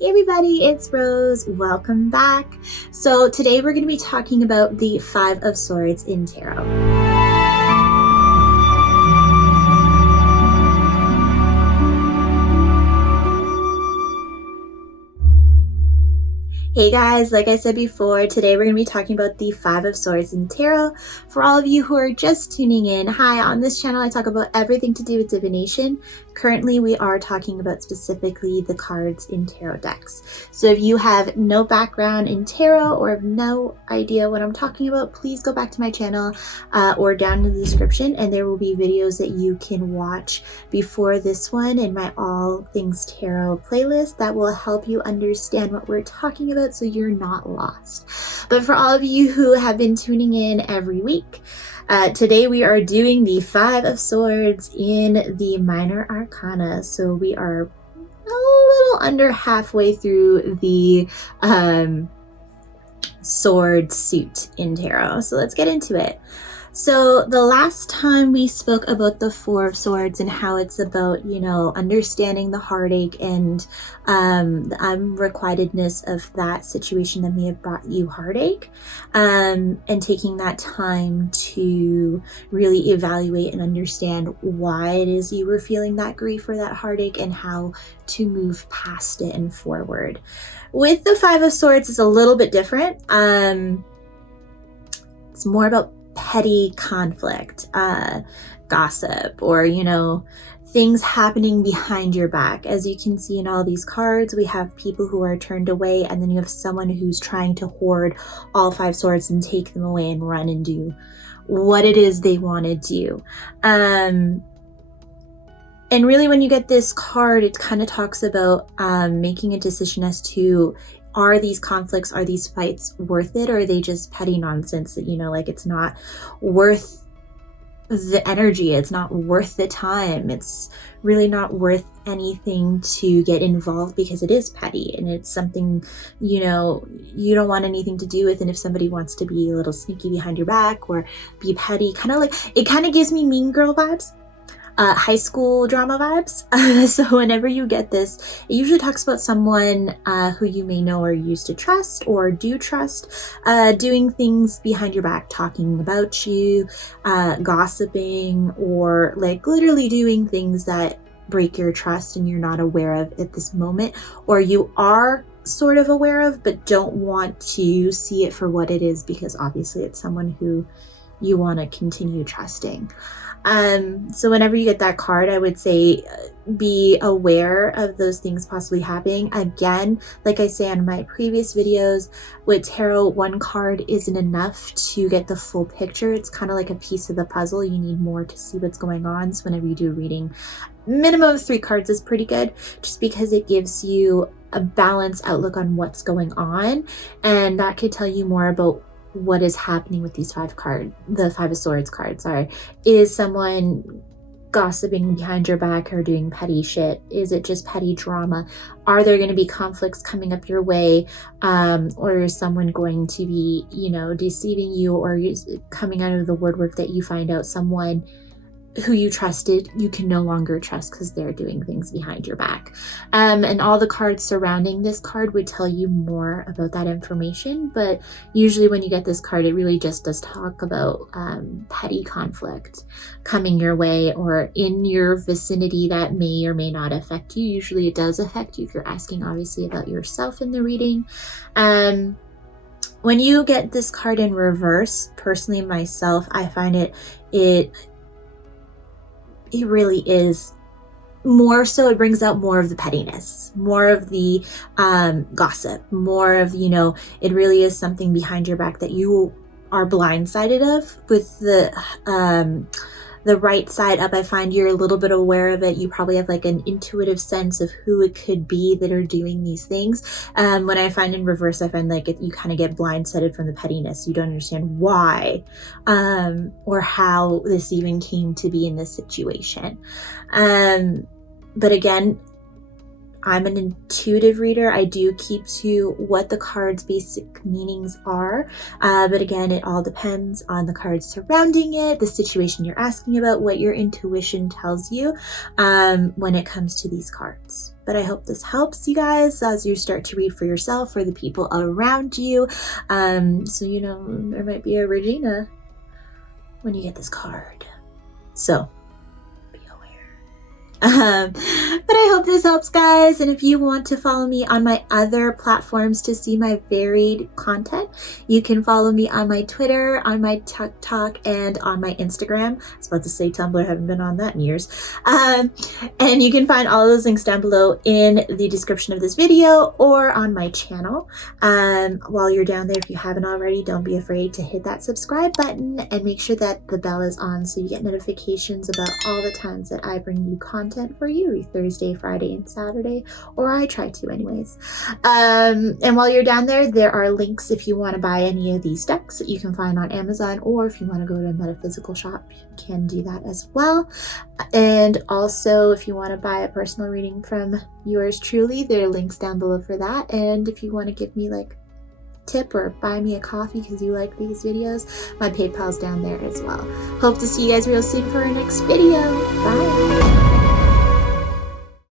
Hey everybody, it's Rose. Welcome back. So today we're going to be talking about the Five of Swords in Tarot. Hey guys, like I said before, today we're going to be talking about the Five of Swords in Tarot. For all of you who are just tuning in, hi, on this channel I talk about everything to do with divination. Currently we are talking about specifically the cards in tarot decks. So if you have no background in tarot or have no idea what I'm talking about, please go back to my channel or down in the description, and there will be videos that you can watch before this one in my All Things Tarot playlist that will help you understand what we're talking about so you're not lost. But for all of you who have been tuning in every week, today we are doing the Five of Swords in the Minor Arcana. So we are a little under halfway through the sword suit in tarot. So let's get into it. So the last time we spoke about the Four of Swords and how it's about, understanding the heartache and the unrequitedness of that situation that may have brought you heartache, and taking that time to really evaluate and understand why it is you were feeling that grief or that heartache and how to move past it and forward. With the Five of Swords, it's a little bit different. It's more about petty conflict, gossip, or things happening behind your back. As you can see in all these cards, we have people who are turned away, and then you have someone who's trying to hoard all five swords and take them away and run and do what it is they want to do. And really, when you get this card, it kind of talks about making a decision as to, are these conflicts, are these fights worth it, or are they just petty nonsense that, it's not worth the energy, it's not worth the time, it's really not worth anything to get involved because it is petty and it's something, you don't want anything to do with. And if somebody wants to be a little sneaky behind your back or be petty, it kind of gives me Mean Girl vibes. High school drama vibes. So whenever you get this, it usually talks about someone who you may know or used to trust or do trust, doing things behind your back, talking about you, gossiping, or literally doing things that break your trust and you're not aware of at this moment, or you are sort of aware of but don't want to see it for what it is because obviously it's someone who you want to continue trusting. So whenever you get that card, I would say be aware of those things possibly happening. Again, like I say on my previous videos, with tarot, one card isn't enough to get the full picture. It's kind of like a piece of the puzzle. You need more to see what's going on. So whenever you do a reading, minimum of 3 cards is pretty good, just because it gives you a balanced outlook on what's going on, and that could tell you more about what is happening with these the Five of Swords cards. Is someone gossiping behind your back or doing petty shit? Is it just petty drama? Are there going to be conflicts coming up your way? Or is someone going to be, deceiving you, or coming out of the woodwork that you find out someone who you trusted, you can no longer trust because they're doing things behind your back. And all the cards surrounding this card would tell you more about that information, but usually when you get this card, it really just does talk about petty conflict coming your way or in your vicinity that may or may not affect you. Usually it does affect you if you're asking obviously about yourself in the reading. When you get this card in reverse, personally myself, I find it really is more so, it brings out more of the pettiness, more of the gossip, more of, it really is something behind your back that you are blindsided of. With the right side up, I find you're a little bit aware of it. You probably have an intuitive sense of who it could be that are doing these things. When I find in reverse, I find you kind of get blindsided from the pettiness. You don't understand why or how this even came to be in this situation. But again, I'm an intuitive reader. I do keep to what the card's basic meanings are, but again, it all depends on the cards surrounding it, the situation you're asking about, what your intuition tells you when it comes to these cards. But I hope this helps you guys as you start to read for yourself, for the people around you. So, you know, there might be a Regina when you get this card. So, be aware. But I hope this helps, guys. And if you want to follow me on my other platforms to see my varied content, you can follow me on my Twitter, on my TikTok, and on my Instagram. I was about to say Tumblr, I haven't been on that in years. And you can find all of those links down below in the description of this video or on my channel. While you're down there, if you haven't already, don't be afraid to hit that subscribe button and make sure that the bell is on so you get notifications about all the times that I bring new content for you, Thursday, Friday, and Saturday, or I try to anyways. And while you're down there, there are links if you want to buy any of these decks that you can find on Amazon, or if you want to go to a metaphysical shop, you can do that as well. And also, if you want to buy a personal reading from yours truly, there are links down below for that. And if you want to give me like tip or buy me a coffee because you like these videos, my PayPal's down there as well. Hope to see you guys real soon for our next video. Bye.